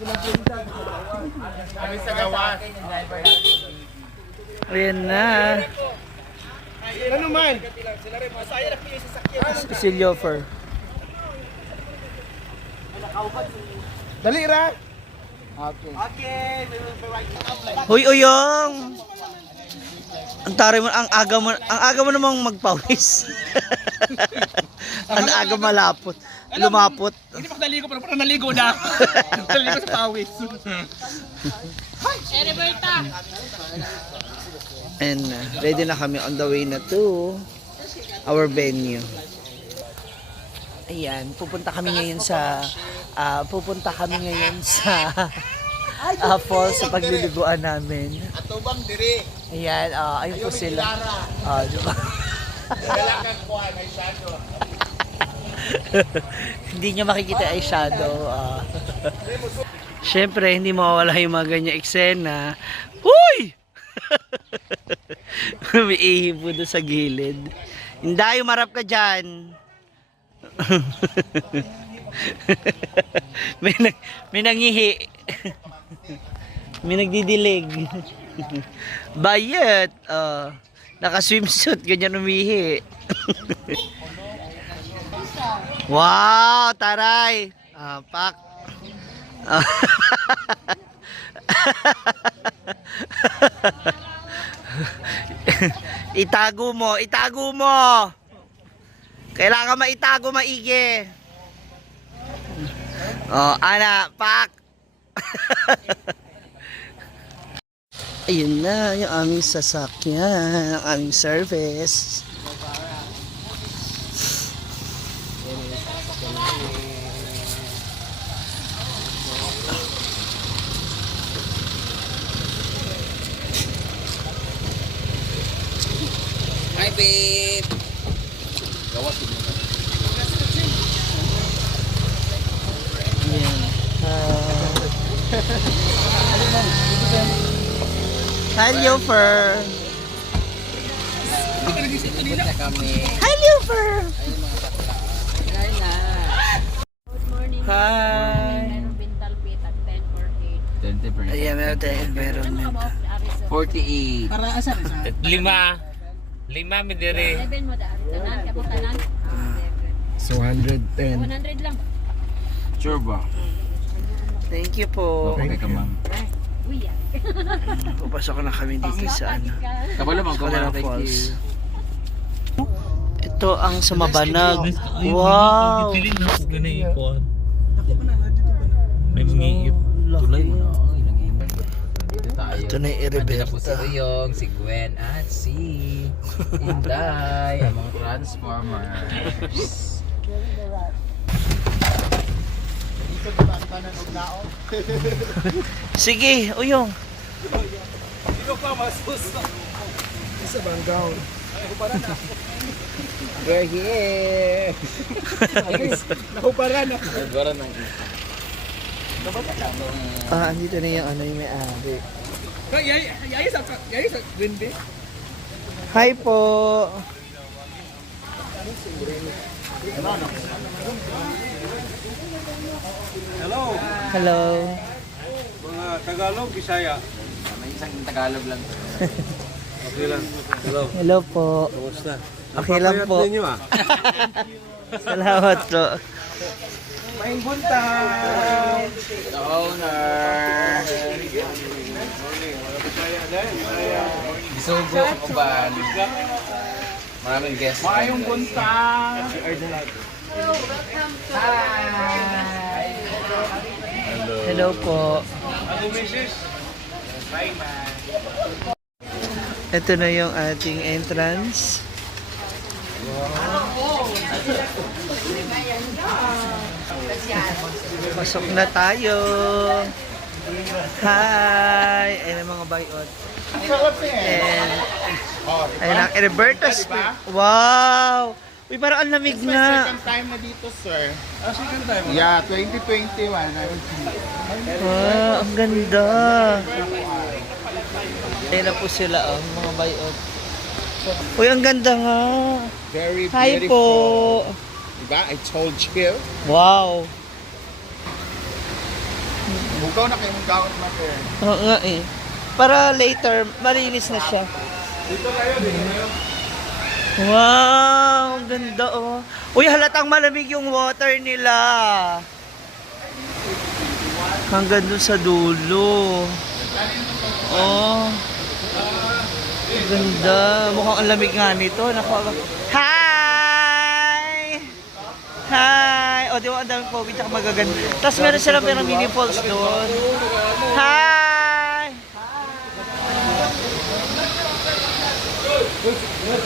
Kami sa gawas. Ayan na. Ano man? Siliofer. Dali ra. Hoy, Uyong! Ang taray mo, ang aga mo namang magpawis. Ang aga malapot. Lumapot. Hindi pa naligo pero parang naligo na. Naligo sa pawis. And ready na kami on the way na to our venue. Ayan, pupunta kami ngayon sa falls sa pagliliguan namin. Atubang diri. Ayan, ayun po sila. Diba? Wala kang kuha, may shadow. Hindi nyo makikita ay shadow. Siyempre, hindi mawawala yung mga ganyang eksena. Huy! May ihi po doon sa gilid. Hindi, umarap ka dyan. may nangihi. May nagdidilig. Bayet. Naka-swimsuit, ganyan umihi. Wow, taray. Pak. Itago mo, itago mo. Kailangan maitago maigi. Ana, pak. Ayun na, yung aming sasakyan, ang aming service. Hi, babe. Gawas din mo. Ayan. Hi, Leofer. Punta kami. Hi, Leofer. Hi. Meron Bintal Pit at 1048. Ayan, meron tayong environment. 48. Para asan sa? Lima mi dire. 11 mo da. Tanan, kabot tanan. So 110. 100 lang. Sure ba? Thank you po. Okay ka, ma'am. Uy, yan. Papasok na kami dito sa ano. Kabalo man ko, Kalera thank Falls. you. Ito ang Sumabanag. Wow! May mga Tulay mo na. Dito tayo. Ito na yung Andito po si Iriberta. Uyong, si Gwen, at si Inday, ang mga Transformers. Sige, Uyong. Isa bang gown? We're here! Nakuparan ako. Nakuparan ng isa. Andito na yung ano yung may-ari. Yaya sa Green Bay. Hi po. Hello. Hello. Mga Tagalog, Bisaya. May isang Tagalog lang. Okay lang. Hello. Hello po. Kumusta? Okay lang po. Napapayat ninyo ah. Salamat po. Maing bunta! The owner! Isugo ako ba? Maraming guests. Maayong bunta! Hi! Hello po. Ako, Mrs. Ito na yung ating entrance. Pasok na tayo. Hi! Ayan ang mga bayot. And ayan ang Roberta's. Wow! Uy, parang ang lamig na. Second time na dito, sir. Second time. Yeah, 2021. Wow, ang ganda. Ayan na po sila, mga bayot. Uy, ang ganda nga. Very Hi beautiful. po. Diba? I told you. Wow. Bukaw na kayo mong gawin natin. Oo nga eh. Para later, malinis na siya. Wow, ang ganda oh. Uy, halatang malamig yung water nila. Hanggang dun sa dulo. Oh. Ang ganda. Mukhang ang lamig nga nito. Hi! Hi! O, di ba ang daming COVID tsaka magaganda. Tapos meron silang pero mini falls doon. Hi!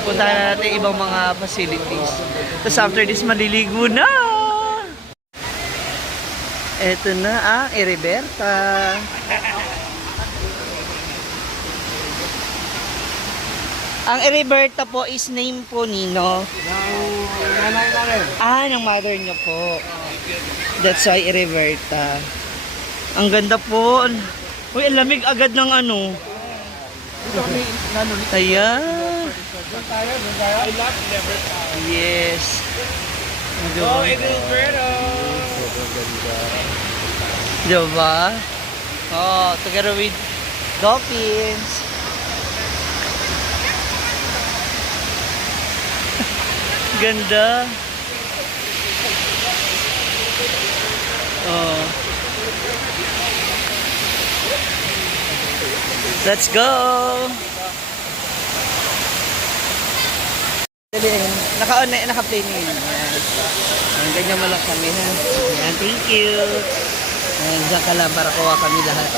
Punta na natin ibang mga facilities. Tapos after this, maliligo na! Eto na ang Heriberta. Ang Heriberta po is name po Nino. Nanay na rin. Ah, ng mother niyo po. That's why Heriberta. Ang ganda po. Uy, ang lamig agad ng ano. Ayan. Yes. Oh, Heriberta. Diba? Oh, together with dolphins. Ganda. Oh. Let's go. Naka-on na, naka-play na yun. Ayan, ganyan mo lang kami ha. Ayan, thank you. Ayan, dyan ka lang para kuha kami lahat.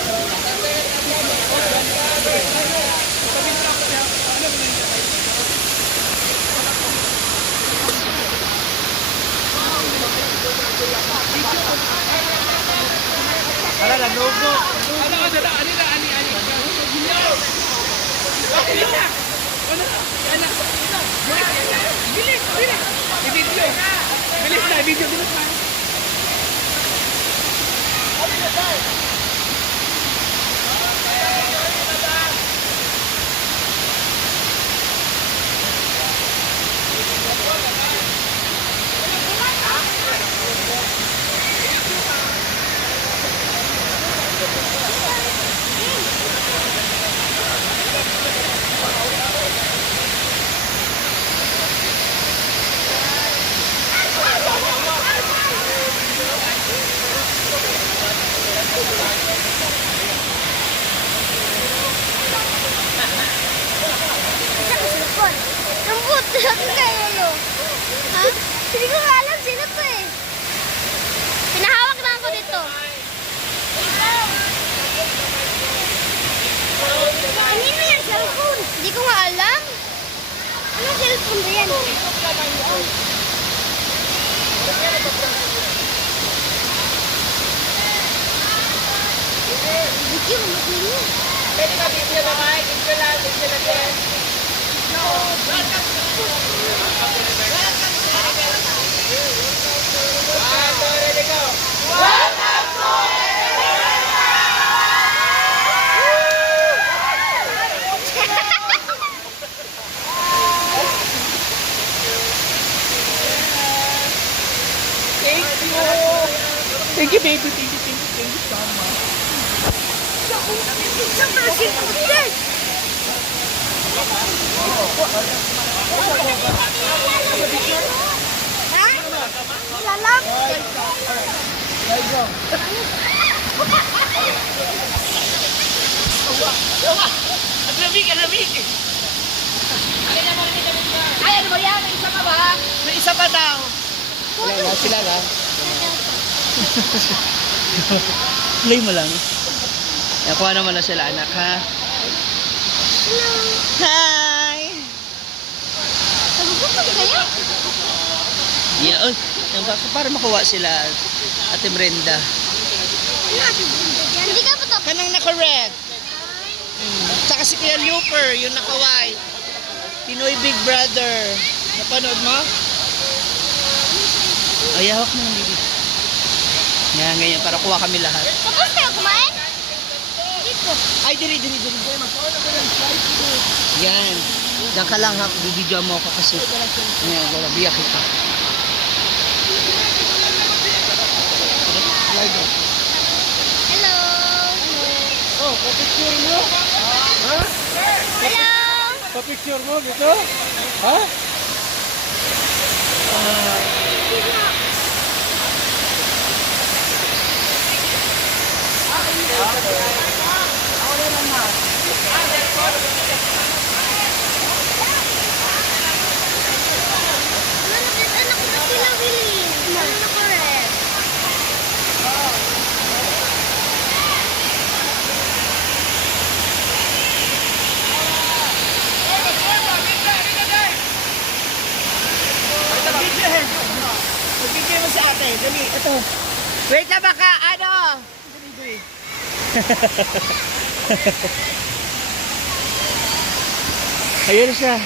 Ala, naglogo. Rambut, sabi kayo yun. Ha? Hindi ko nga alam sino to eh. Pinahawak lang ako dito. Kanino yan? Cellphone? Hindi ko nga alam. Anong cellphone ba yan? Video, maglino. Pwede ka video ba, Mike? Video lang, video lang yan. Thank you, baby. Thank you so much. Ha? Lalang? Ang lamig, ang lamig. Ay, ano ba yan? May isa ka ba? May isa pa daw. Wala sila na. Play mo lang. Nakuha naman na sila, anak, ha? Hello. Hi! Nagugutom kayo? Yeah, oh, para makuha sila, Ate Brenda. Hindi ka pa to. Kanang naka-red. Saka si Kuya Luper, yung naka-white. Pinoy Big Brother. Napanood mo? Ay, hawak mo ng bibi. Yan, ganyan, para kuha kami lahat. Tapos kayo kumain? Dito. Ay, diri. Yan. Diyan ka lang ha, bibidyo mo ako kasi. Yan, wala, biyak kita. Hello. Pa-picture mo? Ha? Hello! Pa-picture mo dito? Ha? Anak ko na sila, Willie. Anak ko rin. Magbigay mo sa ate. Dali, ito. Wait lang baka, ano? Ayun siya.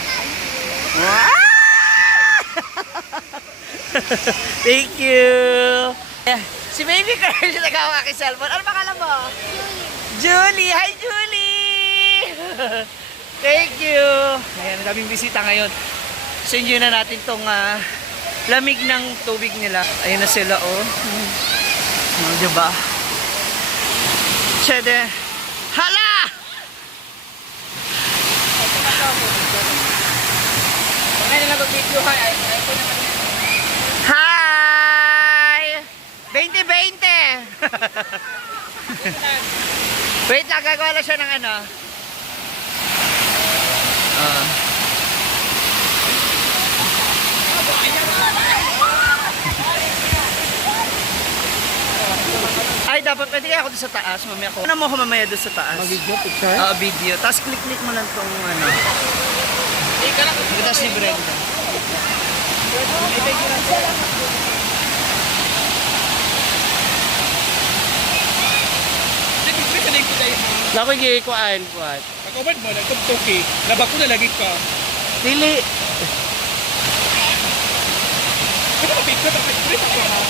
Thank you. Si baby girl yung nagawa kay cellphone. Ano pangalan mo? Julie. Hi, Julie. Thank you. Ayan, daming bisita ngayon. So, enjoy na natin tong lamig ng tubig nila. Ayun na sila, oh. Diba? Chede. Hala! Ngayon na mag-video ka. Ayaw ko naman yan. Hi! 2020! Wait lang, gagawa lang siya ng ano. Ay, dapat pwede kaya ako doon sa taas. Mamaya ko. Ano mo ako mamaya doon sa taas? Mag-video picture? Oo, video. Tapos click-click mo lang tong ano. Tapos ni Brenda. Lako yung kuhaan. Pag-ubad mo, nagtugtuki. Labak ko na lagi ka. Dili. Ano ka picture? Pag-trip ko ha.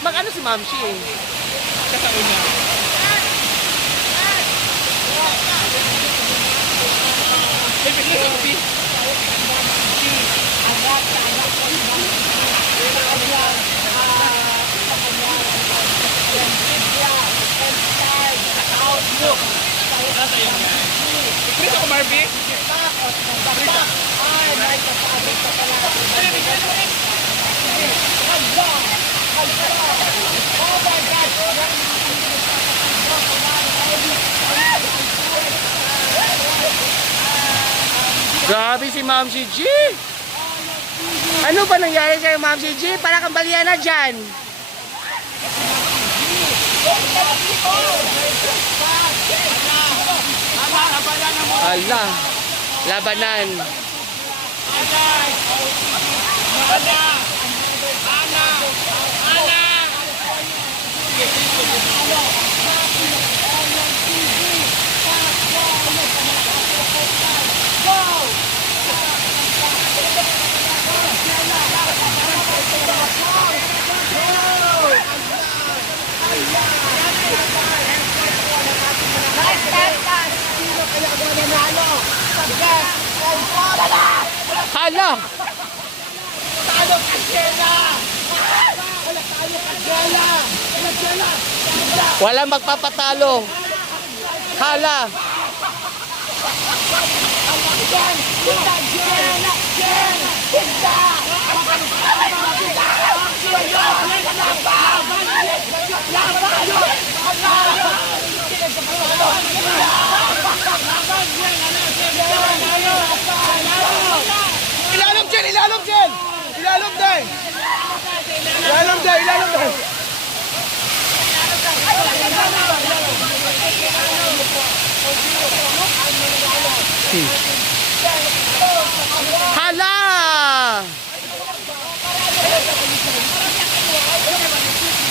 Mag-ano si Mamsi eh. Kataon na. Ay, picture sa kapi. Picture ako, Marvin. Grabe si Ma'am si G. Ano ba nangyari sa'yo, Ma'am si G? Para kang baliana dyan. Ala, labanan. Hala! Wala magpapatalo. Hala! Ilalom dyan! Ilalom dyan! Ilalom dyan! Ilalom dyan! Ilalom dyan! Hala!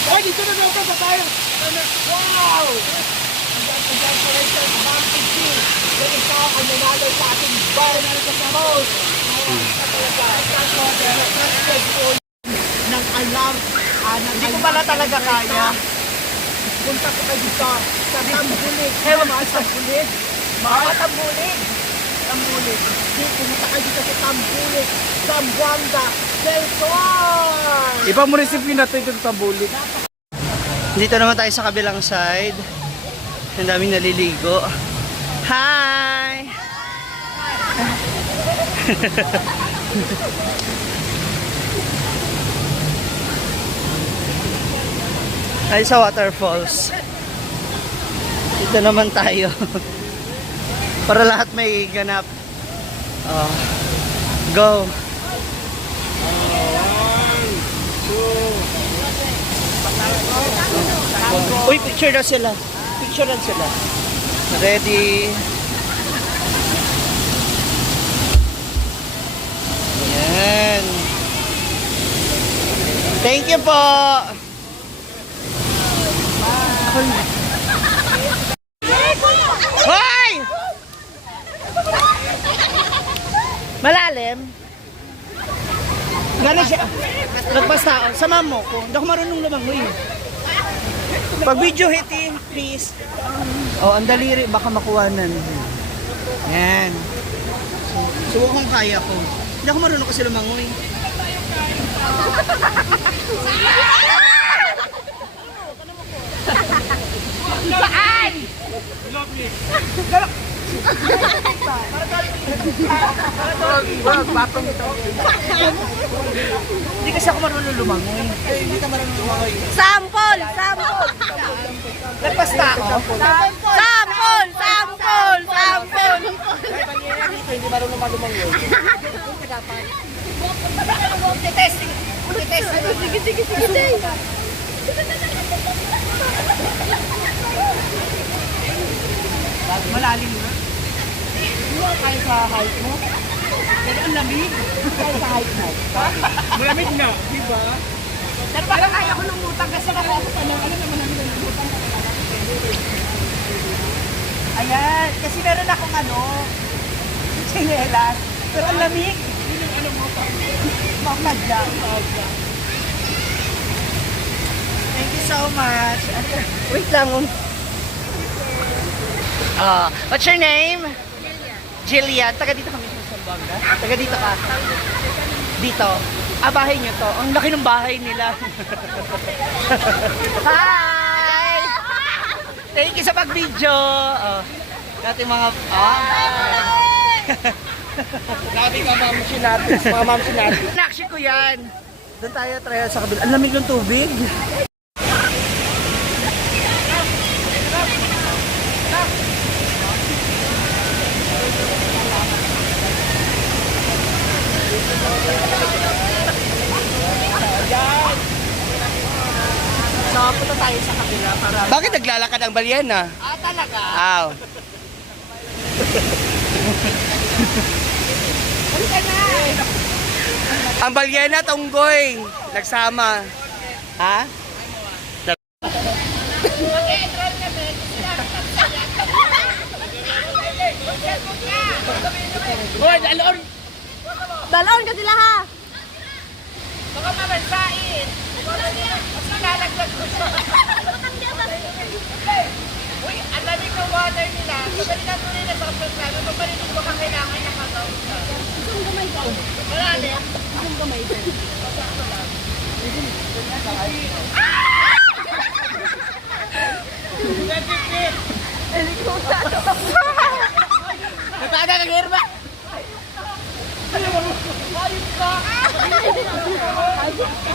Ay, dito na daw pa tayo! Wow! Nang alam, Hindi ko pala talaga kaya. punta ko kayo dito sa Tambulig. Mga Tambulig. Mga Tambulig. Tambulig. Pumunta kayo dito sa Tambulig. Zamboanga del Sur. Ipamunisipyo natin ito sa Tambulig. Dito naman tayo sa kabilang side. Ang daming naliligo. Hi! Ay, sa waterfalls. Dito naman tayo. Para lahat may ganap. Oh. Go! Uy, picture daw sila. Picture daw sila. Ready. Yan. Thank you po. Hoy! Malalim. Gano'n siya. Nagbasta ako. Sama mo ko. Hindi ako marunong lumangoy. Pag video hiti, please. Oh, ang daliri. Baka makuwanan. Yan. Subukan kung kaya ko. Hindi ako marunong kasi lumangoy. Saan? Hindi kasi ako marunong lumangoy. Hindi ka marunong lumangoy. Sample! Sample! Nagpasta ako. Sample! Sample! Sample! Hindi marunong lumangoy. Testing. Sige, sige, sige. Malalim na. Kaya sa height mo? Pero ang lamig. Kaya sa height mo? Malamig na, di ba? Pero parang kaya ko lumutang kasi nakasok ka ng ano naman namin lumutang. Ayan, kasi meron akong chinelas. Pero ang lamig. Yun yung ano mo pa. Makadya. Thank you so much. Wait lang. What's your name? Jillian. Taga dito kami sa Zamboanga. Taga dito ka. Dito. Bahay niyo to. Ang laki ng bahay nila. Hi! Thank you sa pag-video. Ating mga... Grabe ka, ma'am sinati. Mga ma'am sinati. Nakshi ko yan. Doon tayo try sa kabila. Ang lamig ng tubig. So, punta tayo sa kabila para... Bakit naglalakad ang balyena? Talaga? Aw. Ang balyena tunggoy. Nagsama. Ha? Hoy, dalon! Balon ka sila ha! Baka mamansain! Mas nalalaglag ko siya. Uy, ang lamig ng water nila. Kapag natuloy na sa pagkano, papalitin mo ka kailangan na kagaw. Isang gamay ka. Malalim. Isang gamay ka. Natada ng herba! Ayun ka! Hayop ka!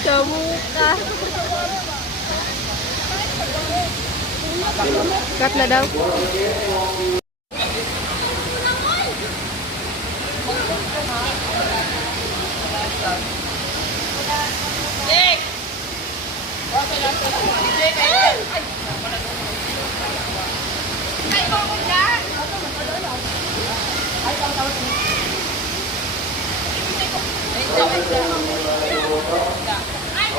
Kamuka. Cut na daw. Ay,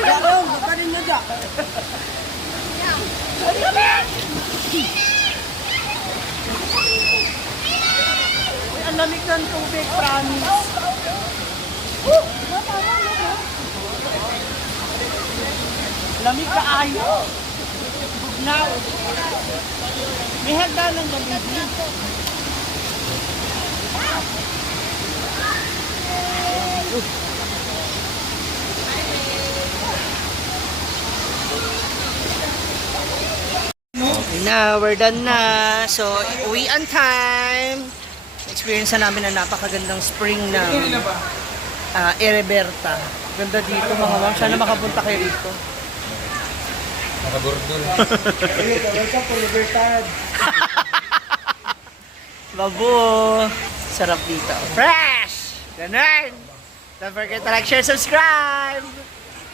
Garong, magkanin na dyan. Ang lamig ng tubig, promise. Lamig ka ayo. Now, may handa ng lamig. Okay na, we're done na. So, uwian time. Experience na namin na napakagandang spring ng Ereberta. Ganda dito mga ma'am. Sana makapunta kayo dito. Nakaburdol. Babo! Sarap dito. Fresh! Ganun! Don't forget to like, share, subscribe!